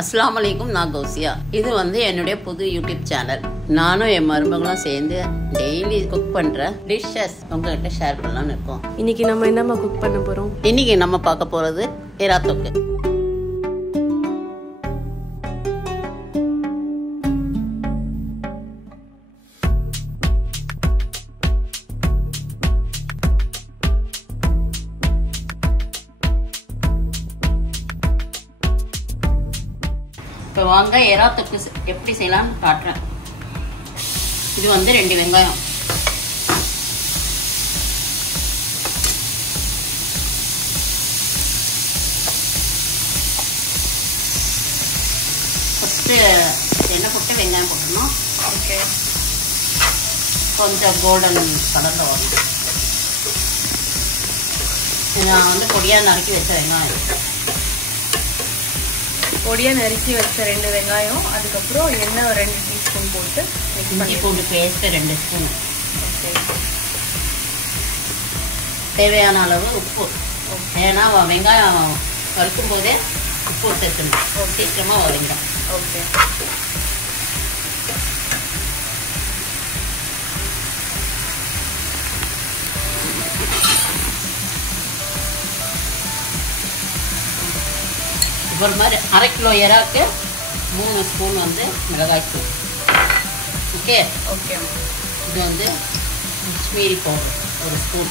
Assalamualaikum, நான் கௌசியா. இது வந்து என்னுடைய புது யூடியூப் சேனல். நானும் என் மருமகளும் சேர்ந்து டெய்லி குக் பண்ற டிஷ்ஷஸ் உங்ககிட்ட ஷேர் பண்ணலாம்னு இருக்கோம். இன்னைக்கு நம்ம என்னமா குக் பண்ண போறோம்? இன்னைக்கு நம்ம பார்க்க போறது எறா தொக்கு. இப்போ வாங்க எறா தொக்கு எப்படி செய்யலாம்னு காட்டுறேன். இது வந்து 2 வெங்காயம், ஃபஸ்ட்டு எண்ணெய் போட்டு வெங்காயம் போட்டுடணும். ஓகே, கொஞ்சம் கோல்டன் கலரில் வரணும். நான் வந்து பொடியாக நறுக்கி வச்ச வெங்காயம், பொடியாக நறுக்கி வச்ச 2 வெங்காயம், அதுக்கப்புறம் எண்ணெய் 2 டீஸ்பூன் போட்டு இஞ்சி பூண்டு பேஸ்ட்டு 2 ஸ்பூன், ஓகே, தேவையான அளவு உப்பு. ஏன்னா வெங்காயம் வறுக்கும் போதே உப்பு சேர்த்துணும், சீக்கிரமாக வதங்கிடும். ஓகே, ஒரு மாதிரி 1/2 கிலோ எறாக்கு 3 ஸ்பூன் வந்து மிளகாய் தூள். Okay okay. இது வந்து Kashmiri powder 1 spoon,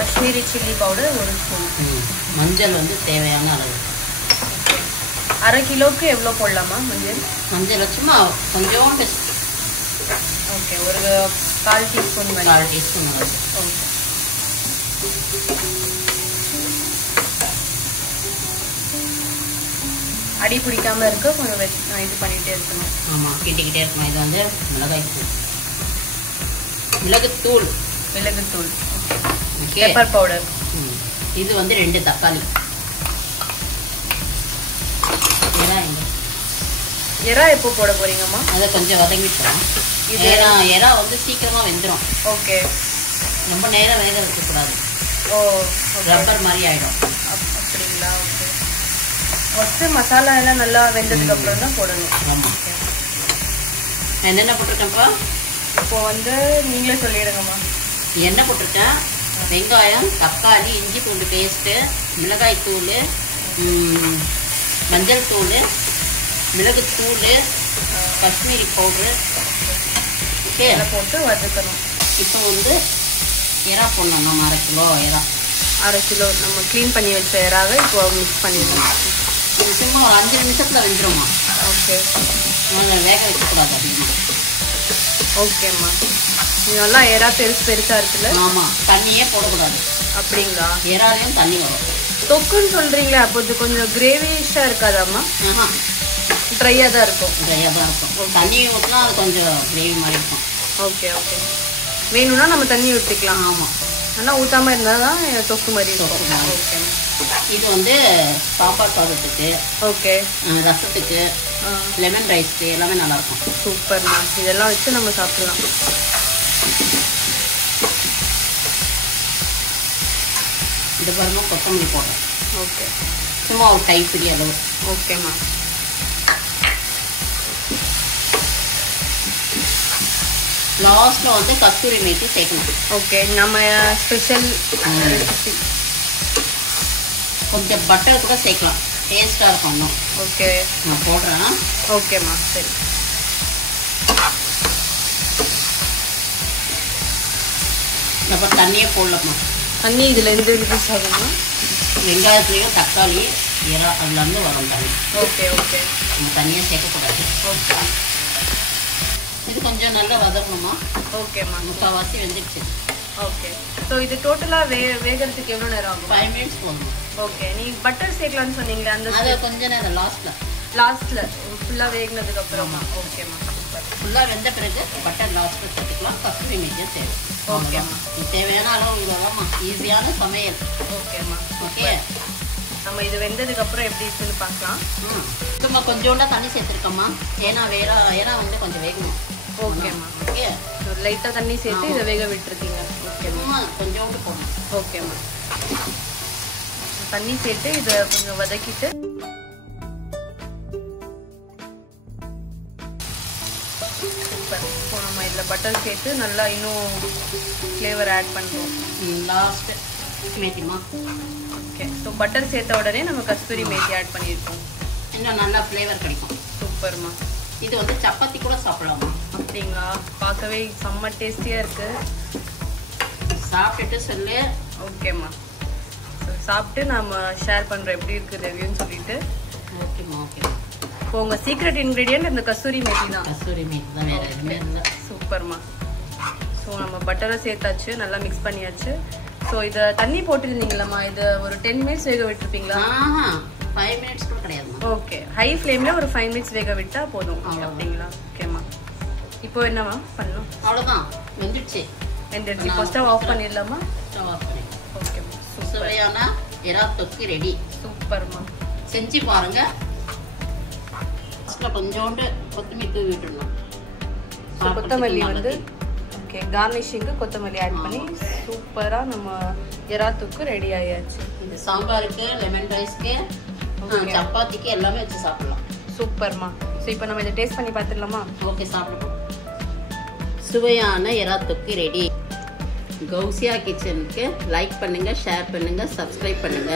Kashmiri chilli powder 1 spoon, மஞ்சள் வந்து தேவையான அளவு. ஓகே, 1/2 கிலோவுக்கு எவ்வளோ போடலாமா மஞ்சள்? மஞ்சள் சும்மா கொஞ்சோண்டு, ஓகே, ஒரு 1/4 டீஸ்பூன். 1/4 டீஸ்பூன் அளவு. ஓகே, அடி பிடிக்காம இருக்க கொஞ்சம் இது பண்ணிகிட்டே இருக்கணும். ஆமாம், கிட்டிக்கிட்டே இருக்கணும். இது வந்து மிளகாய் தூள், மிளகுத்தூள், மிளகுத்தூள், ஓகே, பெப்பர் பவுடர். இது வந்து 2 தக்காளி. எறா எப்போ போட போறீங்கம்மா? அதை கொஞ்சம் வதங்கிட்டோம். ஏன்னா எறா வந்து சீக்கிரமாக வெந்துடும். ஓகே, ரொம்ப நேரம் வேக வைக்கக்கூடாது. ஓ, ரப்பர் மாதிரி ஆகிடும். அப்படிங்களா? ஓகே, ஃபஸ்ட்டு மசாலா எல்லாம் நல்லா வெந்ததுக்கு அப்புறம் தான் போடணும். ஆமாம். என்னென்ன போட்டிருக்கேன்ப்பா? இப்போ வந்து நீங்களே சொல்லிடுங்கம்மா. எண்ணெய் போட்டிருக்கேன், வெங்காயம், தக்காளி, இஞ்சி பூண்டு பேஸ்ட்டு, மிளகாய் தூள், மஞ்சள் தூள், மிளகுத்தூள், காஷ்மீரி பவுட்ரு, ஓகே, எல்லாம் போட்டு வதக்கணும். இப்போ வந்து எறா போடணும். நம்ம 1/2 கிலோ எறா, 1/2 கிலோ நம்ம க்ளீன் பண்ணி வச்ச எறாவை இப்போ மிக்ஸ் பண்ணிடணும். இது சும்மா ஒரு 5 நிமிஷத்தில் வெந்துடுமா. ஓகே, வேக வைக்கக்கூடாது அதிகமாக. ஓகேம்மா. நல்லா எறா பெருசாக இருக்குல்ல? ஆமாம், தண்ணியே போடக்கூடாது. அப்படிங்களா? எறாலையும் தண்ணி வரும். தொக்குன்னு சொல்கிறீங்களே, அப்போ இது கொஞ்சம் கிரேவிஷாக இருக்காதாம்மா? ஆஹா, ட்ரையாக தான் இருக்கும். ட்ரையாக தான் இருக்கும். தண்ணி ஊற்றினா அது கொஞ்சம் கிரேவி மாதிரி இருக்கும். ஓகே ஓகே, வேணும்னா நம்ம தண்ணி ஊற்றிக்கலாம். ஆமாம், ஆனால் ஊற்றாமல் இருந்தால் தான் தொக்கு மாதிரி இருக்கும். ஓகே. இது வந்து சாப்பாடு சாதத்துக்கு, ஓகே, ரசத்துக்கு, லெமன் ரைஸ்க்கு எல்லாமே நல்லாயிருக்கும். சூப்பர்மா. இதெல்லாம் வச்சு நம்ம சாப்பிடலாம். இது பாருங்க, கொத்தமல்லி போடுறேன். ஓகே, சும்மா ஒரு கைப்பிடி அளவு. ஓகேம்மா. லாஸ்ட்டில் வந்து கஸ்தூரி மேத்தி சேர்க்கணும். ஓகே, நம்ம ஸ்பெஷல் கொஞ்சம் பட்டர் கூட சேர்க்கலாம், டேஸ்ட்டாக இருக்கும் இன்னும். ஓகே, நான் போடுறேன். ஓகேம்மா, சரி. அப்புறம் தண்ணியே போடலம்மா. தண்ணி இதில் எந்த யூஸ் ஆகுமா? வெங்காயத்துலேயும் தக்காளி எறா அதுலேருந்து வரும் தண்ணி. ஓகே ஓகே, நம்ம தண்ணியாக சேர்க்கக்கூடாது. ஓகே, இது கொஞ்சம் நல்லா வதக்கணுமா. ஓகேம்மா. முக்கால்வாசி வெந்துடுச்சு. ஓகே, ஸோ இது டோட்டலாக வேகிறதுக்கு எவ்வளோ நேரம் ஆகும்? 5 மினிட்ஸ் போதும். ஓகே, நீங்கள் பட்டர் சேர்க்கலான்னு சொன்னீங்களே, அந்த அதை கொஞ்ச நேரம் லாஸ்ட்டில் ஃபுல்லாக வேகினதுக்கு அப்புறமா. ஓகேம்மா, சூப்பர். ஃபுல்லாக வெந்த பிறகு பட்டர் லாஸ்ட்டில் சேர்த்துக்கலாம். கஸ்தூரி மேத்தியும் தேவை. ஓகேம்மா. தேவையான அளவு இவ்வளோதாம்மா. ஈஸியான சமையல். ஓகேம்மா, ஓகே. நம்ம இது வெந்ததுக்கு அப்புறம் எப்படி இருக்குன்னு பார்க்கலாம். சும்மா கொஞ்சோண்டா தண்ணி சேர்த்துருக்கோம்மா, ஏன்னா எறா வந்து கொஞ்சம் வேகணும். ஓகேம்மா. ஓகே, லைட்டாக தண்ணி சேர்த்து இதை வேக விட்டுருக்கீங்க. ஓகேம்மா, கொஞ்சோண்டு போடணும். ஓகேம்மா. தண்ணி சேர்த்து இதை கொஞ்சம் வதக்கிட்டு சூப்பர். ஸோ நம்ம இதில் பட்டர் சேர்த்து நல்லா இன்னும் ஃப்ளேவர் ஆட் பண்ணுறோம். லாஸ்ட் மேத்திமா. ஓகே. ஸோ பட்டர் சேர்த்த உடனே நம்ம கஸ்தூரி மேத்தி ஆட் பண்ணியிருக்கோம். இன்னும் நல்லா ஃப்ளேவர் கிடைக்கும். சூப்பர்மா. இது வந்து சப்பாத்தி கூட சாப்பிடலாமா? அப்படிங்களா? பார்க்கவே செம்ம டேஸ்டியாக இருக்குது. சாப்பிட்டுட்டு சொல்லு. ஓகேம்மா. சாப்பிட்டு நம்ம ஷேர் பண்ணுறோம் எப்படி இருக்குது ரிவ்யூன்னு சொல்லிட்டு. ஓகேம்மா ஓகேம்மா. இப்போ உங்கள் சீக்ரெட் இன்க்ரீடியன்ட் இந்த கஸ்தூரி மேத்தி தான். கஸ்தூரி மேத்தி தான், வேறு எதுவுமே இல்லை. சூப்பர்மா. ஸோ நம்ம பட்டரை சேர்த்தாச்சு, நல்லா மிக்ஸ் பண்ணியாச்சு. ஸோ இதை தண்ணி போட்டுருந்தீங்களம்மா, இது ஒரு 10 மினிட்ஸ் வேக விட்டுருப்பீங்களா? 5 மினிட்ஸ் கூட கிடையாது. ஓகே. ஹை ஃப்ளேமில் ஒரு 5 மினிட்ஸ் வேக விட்டால் போதும். அப்படிங்களா? ஓகேம்மா. இப்போ என்னம்மா பண்ணணும்? அவ்வளோதான், வெந்துடுச்சு. வெந்துடுச்சு. இப்போ ஸ்டவ் ஆஃப் பண்ணிடலாமா? ஸ்டவ் ஆஃப் பண்ணி. ஓகேம்மா. சுவையான இறா தொக்கு ரெடி. சூப்பர்மா. செஞ்சு பாருங்க. ஃபஸ்ட்டில் கொஞ்சோண்டு கொத்தமல்லி தூவி விட்டுடணும். கொத்தமல்லி வந்து ஓகே, கார்னிஷிங்க்கு கொத்தமல்லி ஆட் பண்ணி சூப்பராக நம்ம இறா தொக்கு ரெடி ஆயாச்சு. இது சாம்பாருக்கு, லெமன் ரைஸ்க்கு, சப்பாத்திக்கு எல்லாமே வச்சு சாப்பிடலாம். சூப்பர்மா. ஸோ இப்போ நம்ம இதை டேஸ்ட் பண்ணி பார்த்துடலாமா? ஓகே, சாப்பிடுவோம். சுவையான இறா தொக்கு ரெடி. கௌசியா கிச்சனுக்கு லைக் பண்ணுங்க, ஷேர் பண்ணுங்க, சப்ஸ்கிரைப் பண்ணுங்க.